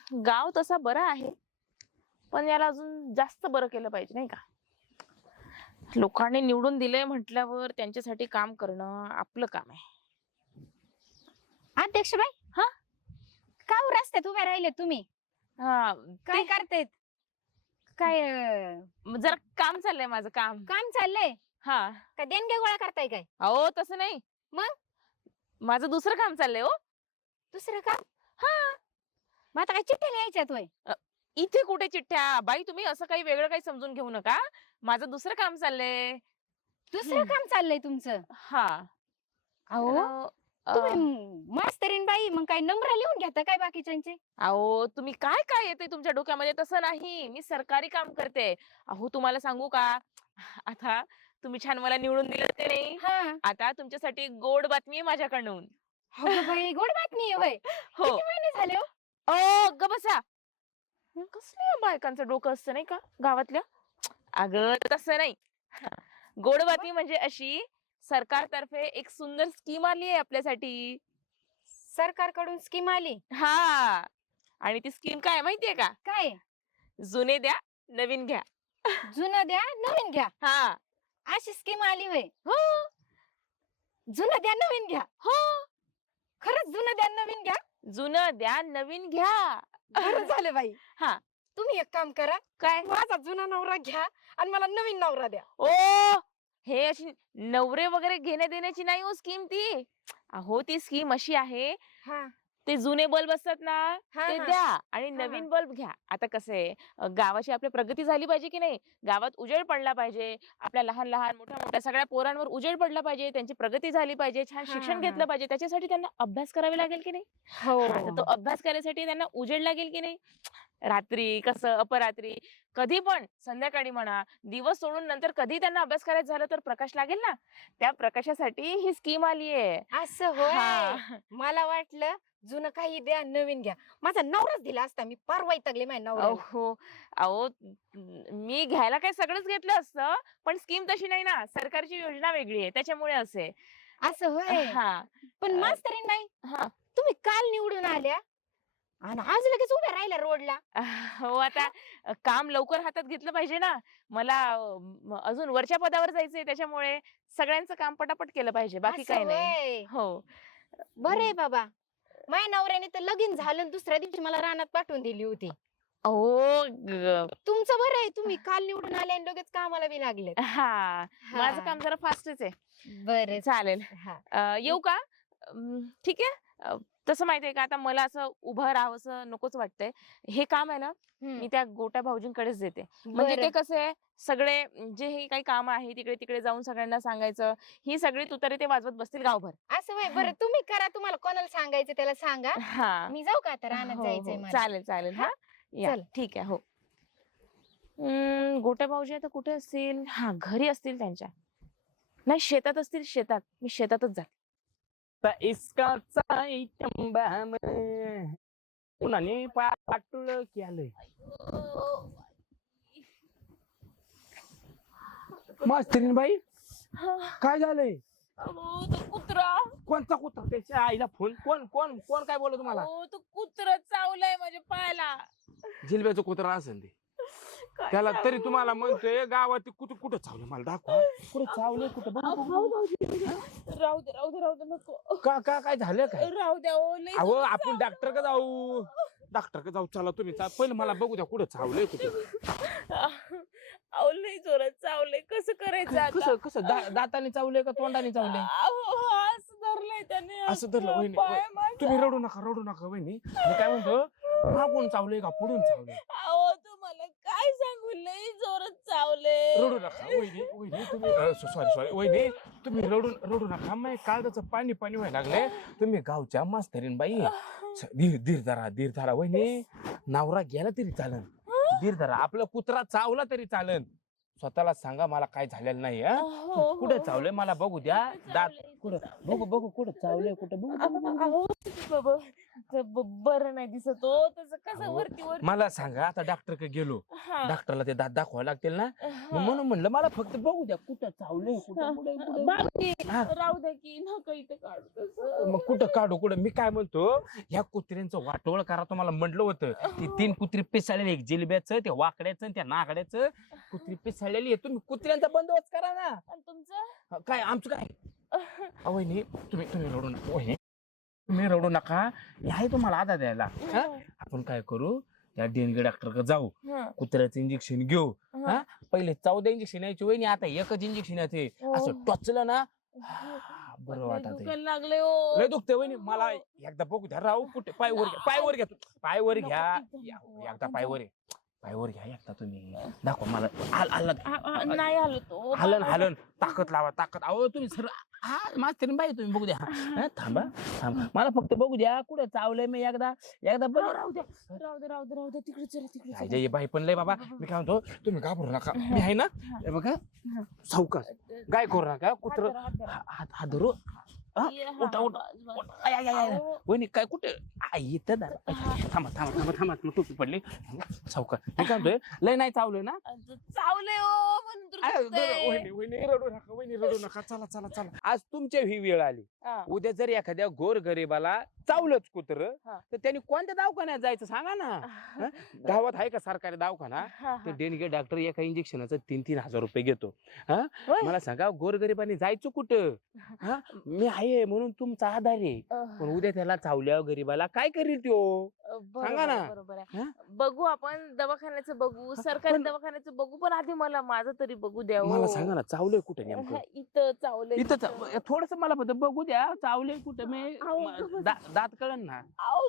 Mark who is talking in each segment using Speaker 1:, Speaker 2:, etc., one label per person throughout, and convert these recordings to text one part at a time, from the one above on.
Speaker 1: गाव तसा बरा आहे, पण याला अजून जास्त बरं केलं पाहिजे नाही का? लोकांनी निवडून दिले म्हटल्यावर त्यांच्यासाठी काम करणं आपलं काम आहे.
Speaker 2: अध्यक्ष बाई,
Speaker 1: हा
Speaker 2: का हो रस्त्यात उभे राहिले तुम्ही?
Speaker 1: हा
Speaker 2: काय करतायत? काय
Speaker 1: जरा काम चाललंय माझं काम.
Speaker 2: काम चाललंय?
Speaker 1: हा
Speaker 2: का देणग्या गोळा करताय काय?
Speaker 1: अहो तसं नाही,
Speaker 2: मग
Speaker 1: माझं दुसरं काम चाललंय हो.
Speaker 2: दुसरं काम?
Speaker 1: हा
Speaker 2: मग आता काय चिठ्ठ्या लिहायच्यात होय?
Speaker 1: इथे कुठे चिठ्ठ्या बाई, तुम्ही असं काही वेगळं काही समजून घेऊ नका. माझं दुसरं काम चाललंय.
Speaker 2: दुसरं काम चाललंय तुमचं?
Speaker 1: हा
Speaker 2: अहो तुम्ही
Speaker 1: अ,
Speaker 2: मास्तरीन बाई, मग काय नंबर लिहून घेता काय बाकीच्यांचे?
Speaker 1: अहो तुम्ही काय काय येते तुमच्या डोक्यामध्ये? तसं नाही, मी सरकारी काम करते. अहो तुम्हाला सांगू का, आता तुम्ही छान मला निवडून दिलं ते नाही,
Speaker 2: हा.
Speaker 1: आता तुमच्यासाठी एक गोड बातमी आहे माझ्याकडून.
Speaker 2: अगं बाई, गोड बातमी आहे होय?
Speaker 1: हो.
Speaker 2: किती महिने झाले हो?
Speaker 1: ओ ग बसा. कसल्या बायकांचं डोकं असतं नाही का गावातल्या? अगं तसं नाही. गोड बातमी म्हणजे अशी, सरकारतर्फे एक सुंदर स्कीम आली आहे आपल्यासाठी.
Speaker 2: सरकारकडून स्कीम आली?
Speaker 1: हा, आणि ती स्कीम काय आहे माहितीये का?
Speaker 2: काय?
Speaker 1: जुने द्या नवीन घ्या.
Speaker 2: जुनं द्या नवीन घ्या,
Speaker 1: हा
Speaker 2: अशी स्कीम आली होय?
Speaker 1: हो
Speaker 2: जुनं द्या नवीन घ्या?
Speaker 1: हो,
Speaker 2: खरंच जुनं द्या नवीन घ्या?
Speaker 1: जुनं द्या नवीन घ्या.
Speaker 2: बरं झालं बाई.
Speaker 1: हा
Speaker 2: तुम्ही एक काम करा,
Speaker 1: काय?
Speaker 2: माझा जुना नवरा घ्या आणि मला नवीन नवरा द्या.
Speaker 1: ओ, हे अशी नवरे वगैरे घेण्या देण्याची नाही हो स्कीम ती. अहो ती स्कीम अशी आहे,
Speaker 2: हा
Speaker 1: ते जुने बल्ब असतात ना,
Speaker 2: हा
Speaker 1: ते
Speaker 2: हा.
Speaker 1: द्या आणि
Speaker 2: हा,
Speaker 1: नवीन बल्ब घ्या. आता कसं आहे, गावाची आपली प्रगती झाली पाहिजे की नाही? गावात उजेड पडला पाहिजे. आपल्या लहान लहान मोठ्या मोठ्या सगळ्या पोरांवर उजेड पडला पाहिजे, त्यांची प्रगती झाली पाहिजे, छान
Speaker 2: हा,
Speaker 1: शिक्षण
Speaker 2: हा.
Speaker 1: घेतलं पाहिजे. त्याच्यासाठी त्यांना अभ्यास करावे लागेल की नाही?
Speaker 2: हो
Speaker 1: हा, तर तो अभ्यास करायसाठी त्यांना उजेड लागेल की नाही? रात्री कसं, अपरात्री, कधी पण संध्याकाळी म्हणा, दिवस सोडून नंतर कधी त्यांना अभ्यास करायचं झालं तर प्रकाश लागेल ना, त्या प्रकाशासाठी ही स्कीम आली आहे.
Speaker 2: असं होय?
Speaker 1: हा
Speaker 2: मला वाटलं जुनं काही द्या नवीन घ्या. माझा नवराच दिला असता, मी फार वैतागले माझ्या नवऱ्याला.
Speaker 1: अहो अहो मी घ्यायला काय सगळंच घेतलं असतं, पण स्कीम तशी नाही ना, सरकारची योजना वेगळी आहे त्याच्यामुळे असे.
Speaker 2: असं होय?
Speaker 1: हा
Speaker 2: पण
Speaker 1: अ,
Speaker 2: मास्तरीन बाई,
Speaker 1: हा
Speaker 2: तुम्ही काल निवडून आल्या आणि आज लगेच उभ्या राहिल्या रोडला.
Speaker 1: हो, आता काम लवकर हातात घेतलं पाहिजे ना. मला अजून वरच्या पदावर जायचंय, त्याच्यामुळे सगळ्यांचं काम पटापट केलं पाहिजे, बाकी
Speaker 2: असं
Speaker 1: काही नाही.
Speaker 2: होय?
Speaker 1: हो.
Speaker 2: बरे बाबा. माझ्या नवऱ्याने तर लगीन झालं आणि दुसऱ्या दिवशी मला रानात पाठवून दिली होती.
Speaker 1: अहो
Speaker 2: तुमचं बरं आहे, तुम्ही काल निवडून आले आणि लगेच कामाला बी लागले.
Speaker 1: हा, माझं काम जरा फास्टच आहे.
Speaker 2: बरं.
Speaker 1: चालेल.
Speaker 2: हा.
Speaker 1: येऊ का? ठीक आहे. तसं माहितीये का, आता मला असं उभं राहावंसं नकोच वाटतंय. हे काम आहे ना,
Speaker 2: हम्म.
Speaker 1: मी त्या गोट्या भाऊजींकडेच देते. म्हणजे ते
Speaker 2: बरं.
Speaker 1: कसं आहे, सगळे जे हे काही काम आहे तिकडे तिकडे जाऊन सगळ्यांना सांगायचं. ही सगळी तुतारी ते वाजवत बसतील गावभर.
Speaker 2: असं होय? बरं तुम्ही करा, तुम्हाला कोणाला सांगायचं त्याला सांगा.
Speaker 1: हा
Speaker 2: मी जाऊ का आता, रानात
Speaker 1: हो
Speaker 2: जायचंय
Speaker 1: हो,
Speaker 2: मला.
Speaker 1: चालेल चालेल. हा या,
Speaker 2: चल.
Speaker 1: ठीक आहे. हो. गोट्या भाऊजी आता कुठे असतील? हा, घरी असतील त्यांच्या. नाही, शेतात असतील. शेतात, मी शेतातच जाते.
Speaker 3: इस्काचा इटंबाम उन्हाने पाटुळ केलंय. मास्तरीन बाई,
Speaker 1: हा,
Speaker 3: काय झालंय?
Speaker 1: अहो, तो कुत्रा.
Speaker 3: कोणता कुत्रा? त्याच्या आईला फोन. कोण कोण कोण काय बोलत तुम्हाला?
Speaker 1: अहो, तो कुत्रा चावलाय माझ्या पायाला.
Speaker 3: जिलब्याचं कुत्रा असेल ते.
Speaker 1: काय
Speaker 3: त्याला तरी
Speaker 1: सांगू?
Speaker 3: तुम्हाला म्हणतोय, गावात ते कुठं कुठं चावलं मला दाखवा. कुठं चावलं कुठं बघू,
Speaker 1: अहो,
Speaker 3: बघू.
Speaker 1: राहू दे राहू दे राहू दे, नको.
Speaker 3: का का काय झालं काय?
Speaker 1: राहू द्या. ओ लई
Speaker 3: अहो
Speaker 1: जोरात
Speaker 3: आपण डॉक्टर का जाऊ? डॉक्टर का जाऊ? चला तुम्ही पहिलं मला बघू द्या कुठं चावलंय कुठं.
Speaker 1: अहो लई जोरात चावलंय, कसं करायचं आता?
Speaker 3: कसं कसं दाताने चावलंय का तोंडाने चावलंय?
Speaker 1: अहो, असं धरलंय त्याने,
Speaker 3: असं धरलं,
Speaker 1: अख्खा
Speaker 3: वहिनी,
Speaker 1: पाय माझा.
Speaker 3: तुम्ही रडू नका वहिनी. मी काय म्हणतो, मागून चावलंय का पुढून चावलंय?
Speaker 1: अहो तुम्हाला काय सांगू, लई जोरात चावले.
Speaker 3: रडू नका वहिनी. वहिनी तुम्ही सॉरी वहिनी, तुम्ही रडू नका. मग काळजाचं पाणी पाणी व्हायला लागलंय. तुम्ही गावच्या मास्तरीन बाई, धीर धरा वहिनी. नवरा गेला तरी चालन, धीर धरा. आपला कुत्रा चावला तरी चालन. स्वतःला सांगा मला काय झालेलं नाही.
Speaker 1: हो,
Speaker 3: कुठे
Speaker 1: हो,
Speaker 3: चावलंय मला बघू द्या. दात कुठं बघू बघू कुठं चावलंय कुठं बघू बघू, बघू.
Speaker 1: अहो, बाबा, ते बरं नाही दिसत हो तसं कसं
Speaker 3: अहो,
Speaker 1: वरती वरती
Speaker 3: मला सांगा आता डॉक्टर कडे गेलो
Speaker 1: हा,
Speaker 3: डॉक्टरला ते दात दाखवावं लागतील ना मग
Speaker 1: हा.
Speaker 3: म्हणून म्हणलं मला फक्त बघू द्या कुठं चावलंय कुठं कुठं कुठं
Speaker 1: बाकी
Speaker 3: हा.
Speaker 1: राहू द्या की नका इथं काढू तसं.
Speaker 3: मग कुठं काढू कुठं मी काय म्हणतो ह्या कुत्र्यांचं वाटोळ करा तुम्हाला म्हटलं होतं ती 3 कुत्री पिसाळलेली एक जिलब्याचं त्या वाकड्याचं आणि त्या नागड्याचं कुत्री पिसाळलेली आहे तुम्ही कुत्र्यांचा बंदोबस्त करा ना
Speaker 1: आणि तुमचं
Speaker 3: काय आमचं काय वहिनी तुम्ही तुम्ही रडू नका वहिनी तुम्ही रडू नका हे आहे तुम्हाला आधा द्यायला हा? आपण काय करू त्या डेंग्यू डॉक्टरकडे जाऊ
Speaker 1: हा,
Speaker 3: कुत्र्याचं इंजेक्शन घेऊ
Speaker 1: हा.
Speaker 3: हा पहिले 14 इंजेक्शन यायची वहिनी आता एकच इंजेक्शन यायचे असं टोचलं ना बरं
Speaker 1: लय
Speaker 3: वाटत
Speaker 1: दुखायला लागले हो.
Speaker 3: लय दुखते वहिनी मला एकदा बघू द्या राहू कुठे पायवर घ्या पायवर घ्या पायवर घ्या एकदा पायवर आहे. पायवर घ्या एकदा तुम्ही दाखवा मला
Speaker 1: नाही आलो तो
Speaker 3: हलन हलन ताकद लावा ताकद अहो तुम्ही सर हा मास्तर बाई तुम्ही बघू द्या हा, थांबा थांबा मला फक्त बघू द्या कुठे चावलंय मी एकदा एकदा बघ
Speaker 1: राहू द्या राहू द्या राहू द्या राहू द्या तिकडे चला तिकडे चला.
Speaker 3: ये बाई पण लय बाबा मी काय म्हणतो तुम्ही घाबरू नका मी आहे ना हे बघा सावकाश काय करू नका कुत्र
Speaker 1: हात धरा,
Speaker 3: हात हात धरू हा?
Speaker 1: ये, हा,
Speaker 3: उठा उठा
Speaker 1: बस, बस.
Speaker 3: उठा. आय, आय, आय, आय.
Speaker 1: अहो,
Speaker 3: वहिनी काय कुठे इथं दार थांबा थांबा थांबा थांबा मग टोपी पडली सावकाश मी काय म्हणतोय लय नाही चावलं ना
Speaker 1: चावले हो म्हणून तर
Speaker 3: आय,
Speaker 1: दुखतंय.
Speaker 3: वहिनी रडू नका वहिनी रडू नका चला चला चला आज तुमच्या ही वेळ आली
Speaker 1: हा.
Speaker 3: उद्या जर एखाद्या गोर गरीबाला चावलंच कुत्र
Speaker 1: हा.
Speaker 3: तर त्यांनी कोणत्या दवाखान्यात जायचं सांगा ना गावात आहे का सरकारी दवाखाना
Speaker 1: हा,
Speaker 3: ते
Speaker 1: हा.
Speaker 3: डेंग्यू डॉक्टर एका इंजेक्शनाचं 3-3 हजार रुपये घेतो हा
Speaker 1: होय?
Speaker 3: मला सांगा गोरगरिबांनी जायचं कुठं हा मी आहे म्हणून तुमचा आधार आहे पण उद्या त्याला चावल्यावर गरीबाला काय करील त्यो
Speaker 1: बरोबर
Speaker 3: सांगा ना.
Speaker 1: आहे, बरोबर आहे.
Speaker 3: हा?
Speaker 1: बघू आपण दवाखान्याचं बघू सरकारी
Speaker 3: पण-
Speaker 1: दवाखान्याचं बघू पण आधी मला माझं तरी बघू द्या हो.
Speaker 3: मला सांगा ना चावलंय कुठं नेमकं
Speaker 1: इथं चावलंय
Speaker 3: इथं थोडस मला फक्त बघू द्या चावलंय कुठं मी
Speaker 1: अहो,
Speaker 3: म- दात कळन ना
Speaker 1: आऊ,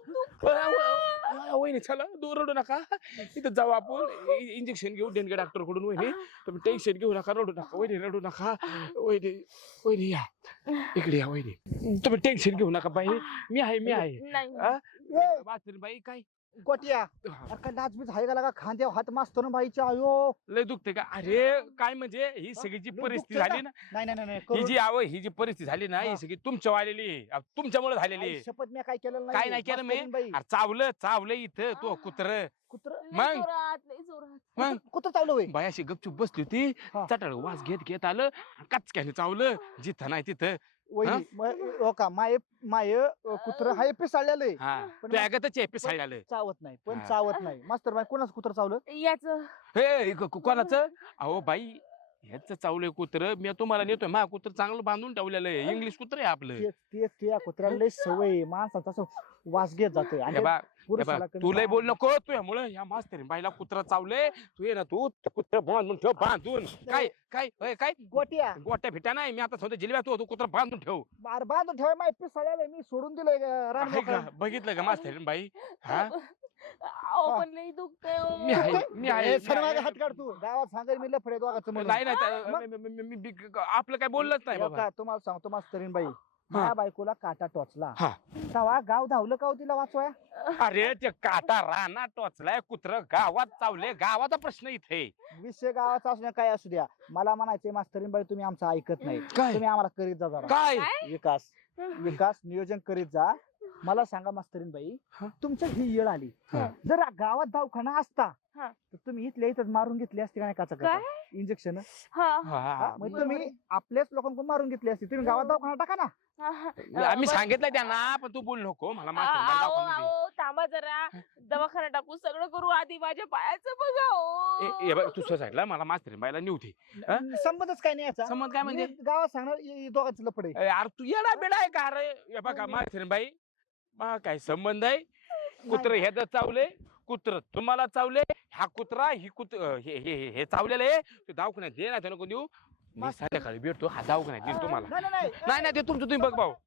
Speaker 1: दुखतं.
Speaker 3: वहिनी चला दूर रडू नका इथं जाऊ आपण इंजेक्शन घेऊ डेंग्यू डॉक्टर कडून वहिनी तुम्ही टेन्शन घेऊ नका रडू नका वहिनी रडू नका वहिनी वहिनी या इकडे या वहिनी तुम्ही टेन्शन घेऊ नका बाई मी आहे मी आहे
Speaker 1: नाही
Speaker 3: हा? वाचन बाई काय
Speaker 4: गोट्या
Speaker 3: हा.
Speaker 4: अरे काय लाजबीज आहे का लागा खांद्यावर हात मासतो ना बाईच्या आयो
Speaker 3: लय दुखते का अरे काय म्हणजे ही सगळी जी
Speaker 4: लय
Speaker 3: परिस्थिती
Speaker 4: दुखतंय
Speaker 3: झाली ना
Speaker 4: नाही नाही नाही
Speaker 3: ही
Speaker 4: करू-
Speaker 3: जी ही जी परिस्थिती झाली ना
Speaker 4: हा.
Speaker 3: ही सगळी तुमच्या आलेली आहे तुमच्यामुळे झालेली
Speaker 4: आई
Speaker 3: आहे.
Speaker 4: शपथ मी काय केलेलं
Speaker 3: काय नाही केलं मी?
Speaker 4: मास्तरीण बाई
Speaker 3: अरे चावलं चावलं इथं तो कुत्र
Speaker 4: कुत्र
Speaker 1: लय
Speaker 3: मग?
Speaker 1: जोरात, लय जोरात.
Speaker 3: मग
Speaker 4: कुत्र चावलं वय
Speaker 3: बाई अशी गपचूप बसली होती
Speaker 4: हा.
Speaker 3: चटाळ वास घेत घेत आलं कचक्याने चावलं जिथं नाही तिथं
Speaker 4: वहिनी हो का माय माय कुत्र हाय पिसाळलेलं आहे
Speaker 3: हा
Speaker 4: पण
Speaker 3: तू
Speaker 4: मग-
Speaker 3: अगतच पिसाळ आलं
Speaker 4: चावत नाही पण
Speaker 3: हा.
Speaker 4: चावत नाही मास्तर बाई कोणाच कुत्र चावलं
Speaker 1: याचं
Speaker 3: हे कोणाचं अहो बाई ह्याच चावलंय कुत्र मी तुम्हाला नेतोय मा कुत्र चांगलं बांधून ठेवलेलं आहे इंग्लिश कुत्र आहे आपलं
Speaker 4: ते ते त्या कुत्र्याला लय सवय आहे. माणसाचं असं वास घेत जातोय आणि
Speaker 3: हे बा
Speaker 4: पुरुषाला कमी
Speaker 3: तू लय
Speaker 4: चावत
Speaker 3: बोल
Speaker 4: नाही.
Speaker 3: नको तू यामुळे या मास्तरी बाईला कुत्रा चावले तू ये ना तू कुत्र बांधून ठेव बांधून काय काय होय, काय
Speaker 4: गोट्या
Speaker 3: गोट्या फिटा नाही मी आता स्वतः जिल्ह्यात तू कुत्रा बांधून ठेव
Speaker 4: बार बांधून ठेवाय माय पिसाळलेलं मी सोडून दिलंय रान
Speaker 3: आहे का?
Speaker 4: मोकळं.
Speaker 3: बघितलं का मास्तरी बाई हा
Speaker 1: अहो,
Speaker 4: हा.
Speaker 1: पण लय दुखतंय हो.
Speaker 3: मी आहे मी आहे
Speaker 4: ए,
Speaker 3: मी
Speaker 4: सर माझा
Speaker 3: आहे.
Speaker 4: हात काढ तू गावात सांगेल मी लफडे दोघांचं म्हणून.
Speaker 3: नाही नाही
Speaker 4: मग?
Speaker 3: आपलं काय बोललंच नाही
Speaker 4: हो
Speaker 3: बाबा
Speaker 4: का तुम्हाला सांगतो मास्तरीन बाई माझ्या बायकोला काटा टोचला
Speaker 3: हा.
Speaker 4: तेव्हा गाव धावलं का हो तिला वाचवाया
Speaker 3: अरे ते काटा राना टोचलाय कुत्र गावात चावले गावाचा प्रश्न इथे
Speaker 4: विषय गावाचा असू द्या काय असू द्या मला म्हणायचंय मास्तरीन बाई तुम्ही आमचं ऐकत नाही
Speaker 3: काय
Speaker 4: तुम्ही आम्हाला करीत जा जरा
Speaker 3: काय
Speaker 4: विकास विकास नियोजन करीत जा मला सांगा मास्तरीन बाई
Speaker 3: हा.
Speaker 4: तुमच्या ही येळ आली
Speaker 3: हा.
Speaker 4: जर गावात दवाखाना असता
Speaker 1: हा.
Speaker 4: तर तुम्ही इथल्या इथं मारून घेतली असती का नाही काचा
Speaker 1: काय?
Speaker 4: इंजेक्शन
Speaker 1: हा,
Speaker 3: हा.
Speaker 4: मग
Speaker 1: बरोबर
Speaker 4: तुम्ही
Speaker 1: आहे.
Speaker 4: आपल्याच लोकांकडून मारून घेतली असती तुम्ही गावात दवाखाना टाका ना
Speaker 1: हा, हा.
Speaker 3: आम्ही
Speaker 1: बरं.
Speaker 3: सांगितलं त्यांना पण तू बोल नको मला मास्तर बाई
Speaker 1: आओ,
Speaker 3: दाखवून दे.
Speaker 1: आओ, थांबा जरा दवाखाना टाकू सगळं करू आधी माझ्या पायाचं बघा हो.
Speaker 3: ए बघ तू साईडला मला मास्तर बाईला नेवते हा?
Speaker 4: संबंधच काय नाही याचा
Speaker 3: समज काय म्हणजे
Speaker 4: मी गावात सांगणार दोघांचं लफडे
Speaker 3: यार तू येडा बेडा आहे का रे हे बघा मास्तर बाई काय संबंध आहे कुत्र ह्याच चावले कुत्र तुम्हाला चावले हा कुत्रा ही हे चावलेलं आहे ते दवाखान्यात दे ना नको देऊ मी संध्याकाळी भेटतो हा दवाखान्यात देईन तुम्हाला
Speaker 4: नाही
Speaker 3: नाही नाही ते तुमचं तुम्ही बघ भाऊ